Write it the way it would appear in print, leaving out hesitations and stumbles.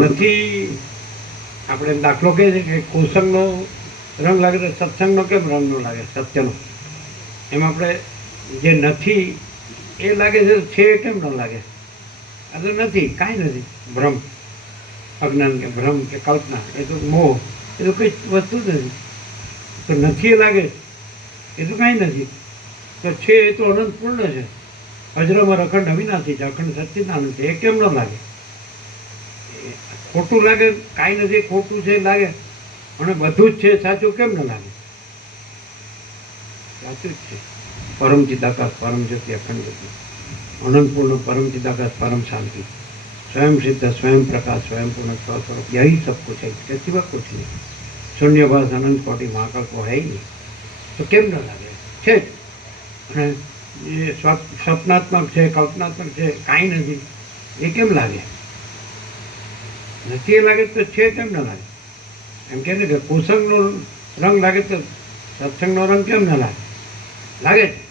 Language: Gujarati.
નથી. આપણે દાખલો કહે છે કે કુસંગનો રંગ લાગે તો સત્સંગનો કેમ રંગ ન લાગે? સત્યનો એમ આપણે જે નથી એ લાગે છે કેમ ન લાગે? આ તો નથી, કાંઈ નથી. ભ્રમ, અજ્ઞાન કે ભ્રમ કે કલ્પના, એ તો મોહ, એ તો કંઈ વસ્તુ જ નથી. તો નથી એ લાગે એ તો કાંઈ નથી. તો છે એ તો અનંતપૂર્ણ છે, અજરામર અખંડ અવિનાશી છે, અખંડ સચ્ચિદાનંદ છે. એ કેમ ન લાગે? ખોટું લાગે, કાંઈ નથી, ખોટું છે લાગે, અને બધું જ છે સાચું કેમ ન લાગે? સાચું જ છે. પરમ ચિદાકાશ, પરમ જ્યોતિ, અખંડ જ્યોતિ, અનંતપૂર્ણ, પરમ चिदाकाश, परम शांति, स्वयं सिद्ध, स्वयं प्रकाश, स्वयं पूर्ण स्वस्वरूप, यही सब कुछ है, इसके सिवा कुछ नहीं. शून्यवास अनंत कोटि महाकल्प है ही नहीं. तो केम न लागे? છે જ. અને એ સ્વપ્નાત્મક છે, કલ્પનાત્મક છે, કાંઈ નથી, એ કેમ લાગે? નથી એ લાગે તો છે કેમ ન લાગે? એમ કહે ને કે કુસંગનો રંગ લાગે તો સત્સંગનો રંગ કેમ ન લાગે? લાગે જ.